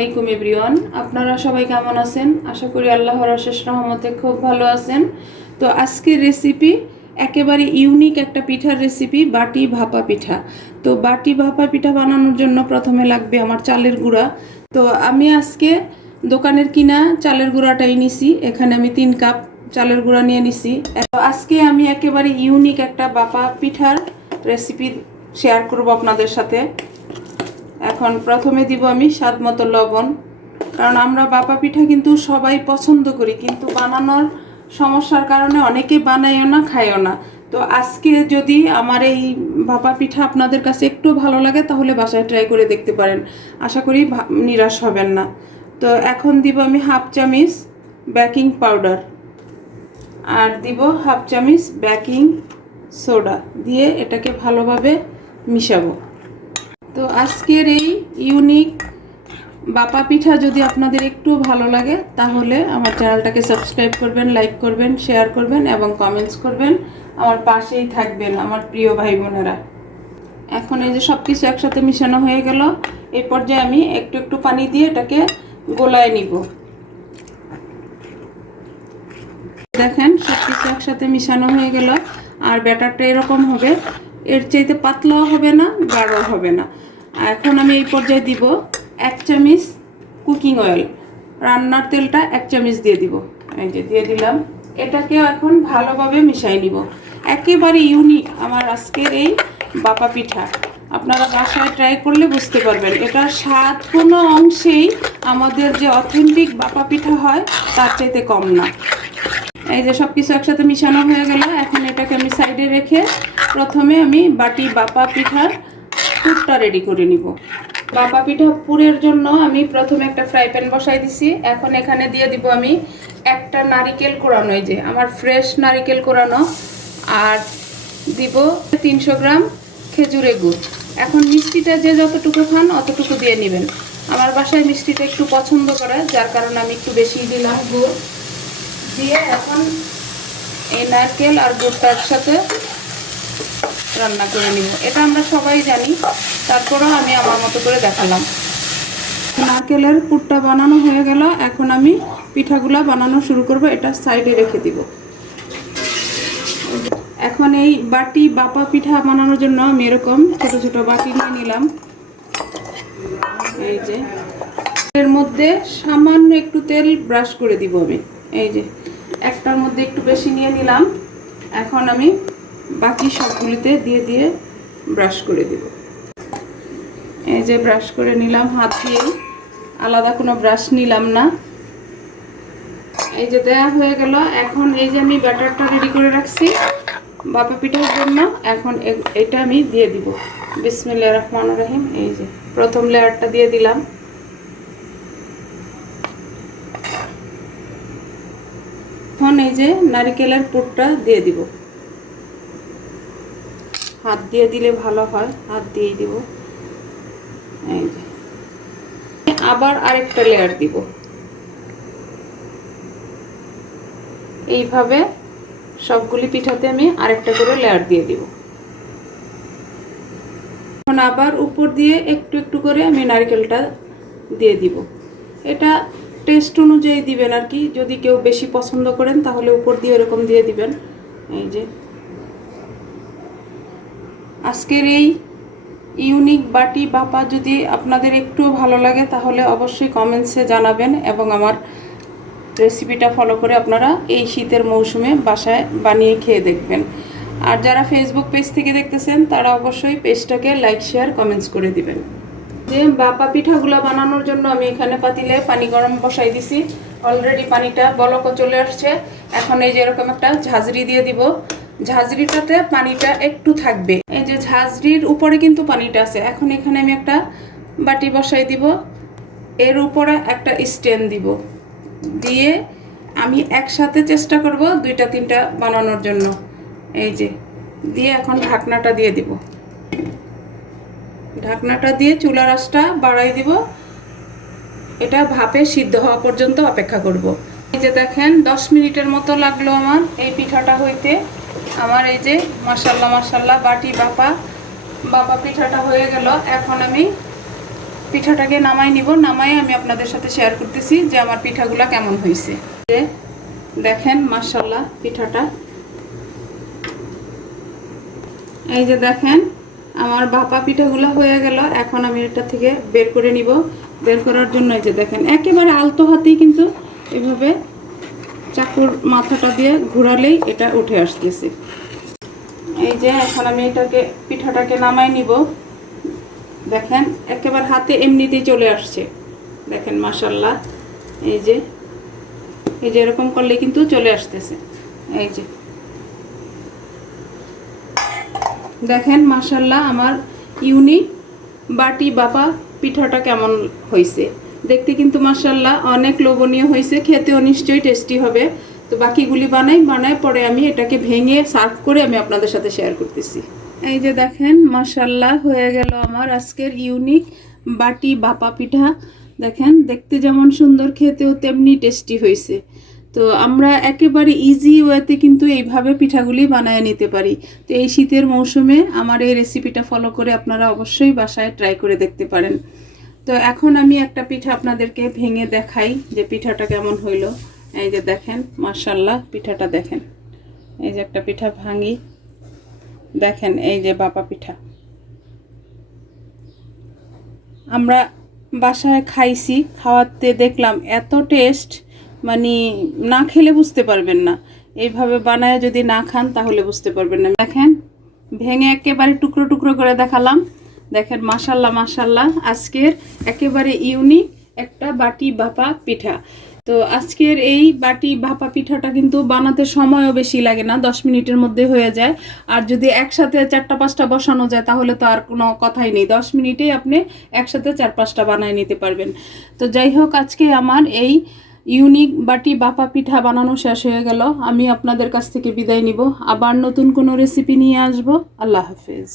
আলাইকুম এভরিওয়ান, আপনারা সবাই কেমন আছেন? আশা করি আল্লাহর অশেষ রহমতে খুব ভালো আছেন। তো আজকের রেসিপি একেবারে ইউনিক একটা পিঠার রেসিপি, বাটি ভাপা পিঠা। তো বাটি ভাপা পিঠা বানানোর জন্য প্রথমে লাগবে আমার চালের গুঁড়া। তো আমি আজকে দোকানের কিনা চালের গুঁড়াটাই নিছি। এখানে আমি 3 কাপ চালের গুঁড়া নিয়ে নিছি। আজকে আমি একেবারে ইউনিক একটা ভাপা পিঠার রেসিপি শেয়ার করব আপনাদের সাথে। এখন প্রথমে দিব আমি স্বাদ মতো লবণ, কারণ আমরা ভাপা পিঠা কিন্তু সবাই পছন্দ করি, কিন্তু বানানোর সমস্যার কারণে অনেকে বানায়ও না, খায়ও না। তো আজকে যদি আমার এই ভাপা পিঠা আপনাদের কাছে একটু ভালো লাগে তাহলে বাসায় ট্রাই করে দেখতে পারেন, আশা করি নিরাশ হবেন না। তো এখন দিব আমি হাফ চামচ বেকিং পাউডার আর দিব হাফ চামচ বেকিং সোডা, দিয়ে এটাকে ভালোভাবে মিশাবো। তো আজকের এই ইউনিক ভাপা পিঠা যদি আপনাদের একটু ভালো লাগে তাহলে আমার চ্যানেলটাকে সাবস্ক্রাইব করবেন, লাইক করবেন, শেয়ার করবেন এবং কমেন্টস করবেন। আমার পাশেই থাকবেন আমার প্রিয় ভাই বোনেরা। এখন এই যে সব কিছু একসাথে মিশানো হয়ে গেল, এই পর্যায়ে আমি একটু একটু পানি দিয়ে এটাকে গোলায় নিব। দেখেন সব কিছু একসাথে মিশানো হয়ে গেল, আর ব্যাটারটা এরকম হবে, এর চাইতে পাতলাও হবে না, গাঢ়ও হবে না। এখন আমি এই পর্যায়ে দিব 1 চামচ কুকিং অয়েল, রান্নার তেলটা 1 চামচ দিয়ে দিব। এই যে দিয়ে দিলাম। এটাকেও এখন ভালোভাবে মিশাই নিব। একেবারে ইউনিক আমার আজকের এই ভাপা পিঠা, আপনারা বাসায় ট্রাই করলে বুঝতে পারবেন এটার স্বাদ কোনো অংশেই আমাদের যে অথেন্টিক ভাপা পিঠা হয় তার চাইতে কম না। এই যে সব কিছু একসাথে মিশানো হয়ে গেল, এখন এটাকে আমি সাইডে রেখে প্রথমে আমি বাটি ভাপা পিঠার পুরটা রেডি করে নিব। ভাপা পিঠা পুরের জন্য আমি প্রথমে একটা ফ্রাই প্যান বসাই দিছি। এখন এখানে দিয়ে দিব আমি একটা নারিকেল কোরানো, এই যে আমার ফ্রেশ নারিকেল কোরানো, আর দিব 300 গ্রাম খেজুরের গুড়। এখন মিষ্টিটা যে যতটুকু খান অতটুকু দিয়ে নেবেন। আমার বাসায় মিষ্টিটা একটু পছন্দ করে, যার কারণে আমি একটু বেশি দিলাম গুড় দিয়ে। এখন এই নারকেল আর গুড়টা একসাথে রান্না করে নিব। এটা আমরা সবাই জানি, তারপরেও আমি আমার মতো করে দেখালাম। নারকেলের পুরটা বানানো হয়ে গেল, এখন আমি পিঠাগুলা বানানো শুরু করব। এটা সাইডে রেখে দিব। এখন এই বাটি ভাপা পিঠা বানানোর জন্য আমি এরকম ছোট ছোট বাটি নিয়ে নিলাম। এই যে এর মধ্যে সামান্য একটু তেল ব্রাশ করে দিব আমি। এই যে একটার মধ্যে একটু বেশি নিয়ে নিলাম। এখন আমি বাকি সবগুলিতে দিয়ে দিয়ে ব্রাশ করে দিব। এই যে ব্রাশ করে নিলাম হাত দিয়ে, আলাদা কোনো ব্রাশ নিলাম না। এই যে দেয়া হয়ে গেল। এখন এই যে আমি ব্যাটারটা রেডি করে রাখছি ভাপা পিঠার জন্য, এখন এটা আমি দিয়ে দিব। বিসমিল্লাহির রহমানির রহিম। এই যে প্রথম লেয়ারটা দিয়ে দিলাম। এখন এই যে নারকেলের পুরটা দিয়ে দিব। হাত দিয়ে দিলে ভালো হয়, হাত দিয়েই দিব। এই যে আবার আরেকটা লেয়ার দিব। এইভাবে সবগুলি পিঠাতে আমি আরেকটা করে লেয়ার দিয়ে দিব। এখন আবার উপর দিয়ে একটু একটু করে আমি নারকেলটা দিয়ে দিব। এটা টেস্ট অনুযায়ী দিবেন আর কি, যদি কেউ বেশি পছন্দ করেন তাহলে উপর দিয়ে এরকম দিয়ে দিবেন। এই যে আজকের এই ইউনিক বাটি ভাপা যদি আপনাদের একটু ভালো লাগে তাহলে অবশ্যই কমেন্টসে জানাবেন, এবং আমার রেসিপিটা ফলো করে আপনারা এই শীতের মৌসুমে বাসায় বানিয়ে খেয়ে দেখবেন। আর যারা ফেসবুক পেজ থেকে দেখতেছেন তারা অবশ্যই পেজটাকে লাইক, শেয়ার, কমেন্টস করে দিবেন। যে ভাপা পিঠাগুলো বানানোর জন্য আমি এখানে পাতিলে পানি গরম বসাই দিছি। অলরেডি পানিটা বলকও চলে আসছে। এখন এই যে এরকম একটা ঝাঁঝরি দিয়ে দিব। ঝাঁঝরিটাতে পানিটা একটু থাকবে। এই যে ঝাঁঝরির উপরে কিন্তু পানিটা আছে। এখন এখানে আমি একটা বাটি বসাই দিব, এর উপরে একটা স্ট্যান্ড দিব, দিয়ে আমি একসাথে চেষ্টা করব 2টা 3টা বানানোর জন্য। এই যে দিয়ে এখন ঢাকনাটা দিয়ে দিব। ঢাকনাটা দিয়ে চুলার আঁচটা বাড়াই দিব। এটা ভাপে সিদ্ধ হওয়া পর্যন্ত অপেক্ষা করব। এই যে দেখেন 10 মিনিটের মতো লাগলো আমার এই পিঠাটা হইতে। আমার এই যে মাশাআল্লাহ মাশাআল্লাহ বাটি ভাপা পিঠাটা হয়ে গেল। এখন আমি পিঠাটাকে নামাই নিব, নামাই আমি আপনাদের সাথে শেয়ার করতেছি যে আমার পিঠাগুলা কেমন হয়েছে। দেখেন মাশাআল্লাহ পিঠাটা, এই যে দেখেন আমার ভাপা পিঠাগুলো হয়ে গেল। এখন আমি এটা থেকে বের করে নিব। বের করার জন্য এই যে দেখেন একেবারে আলতো হাতেই কিন্তু এভাবে চাকুর মাথাটা দিয়ে ঘোরালেই এটা উঠে আসতেছে। এই যে এখন আমি এটাকে পিঠাটাকে নামাই নিব। দেখেন একেবারে হাতে এমনিতেই চলে আসছে, দেখেন মাশাআল্লাহ। এই যে এরকম করলে কিন্তু চলে আসতেছে। এই যে দেখেন মাশাআল্লাহ আমার ইউনিক বাটি ভাপা পিঠাটা কেমন হয়েছে। দেখতে কিন্তু মাশাআল্লাহ অনেক লোভনীয় হয়েছে, খেতেও নিশ্চয়ই টেস্টি হবে। তো বাকিগুলি বানাই পরে আমি এটাকে ভেঙে সার্ভ করে আমি আপনাদের সাথে শেয়ার করতেছি। এই যে দেখেন মাশাআল্লাহ হয়ে গেল আমার আজকের ইউনিক বাটি ভাপা পিঠা। দেখেন দেখতে যেমন সুন্দর, খেতেও তেমনি টেস্টি হয়েছে। তো আমরা একেবারে ইজি ওয়েতে কিন্তু এইভাবে পিঠাগুলি বানায় নিতে পারি। তো এই শীতের মৌসুমে আমার এই রেসিপিটা ফলো করে আপনারা অবশ্যই বাসায় ট্রাই করে দেখতে পারেন। তো এখন আমি একটা পিঠা আপনাদেরকে ভেঙে দেখাই যে পিঠাটা কেমন হইল। এই যে দেখেন মাশাআল্লাহ পিঠাটা দেখেন। এই যে একটা পিঠা ভাঙি, দেখেন এই যে ভাপা পিঠা আমরা বাসায় খাইছি, খাওয়াতে দেখলাম এত টেস্ট, মানে না খেলে বুঝতে পারবেন না। এইভাবে বানায় যদি না খান তাহলে বুঝতে পারবেন না। দেখেন ভেঙে একেবারে টুকরো টুকরো করে দেখালাম। দেখেন মাশাআল্লাহ মাশাআল্লাহ আজকের একেবারে ইউনিক একটা বাটি ভাপা পিঠা। তো আজকের এই বাটি ভাপা পিঠাটা কিন্তু বানাতে সময়ও বেশি লাগে না, 10 মিনিটের মধ্যে হয়ে যায়। আর যদি একসাথে 4-5টা বসানো যায় তাহলে তো আর কোনো কথাই নেই, 10 মিনিটেই আপনি একসাথে 4-5টা বানায় নিতে পারবেন। তো যাই হোক আজকে আমার এই ইউনিক বাটি ভাপা পিঠা বানানো শেষ হয়ে গেল। আমি আপনাদের কাছ থেকে বিদায় নিব, আবার নতুন কোনো রেসিপি নিয়ে আসব। আল্লাহ হাফেজ।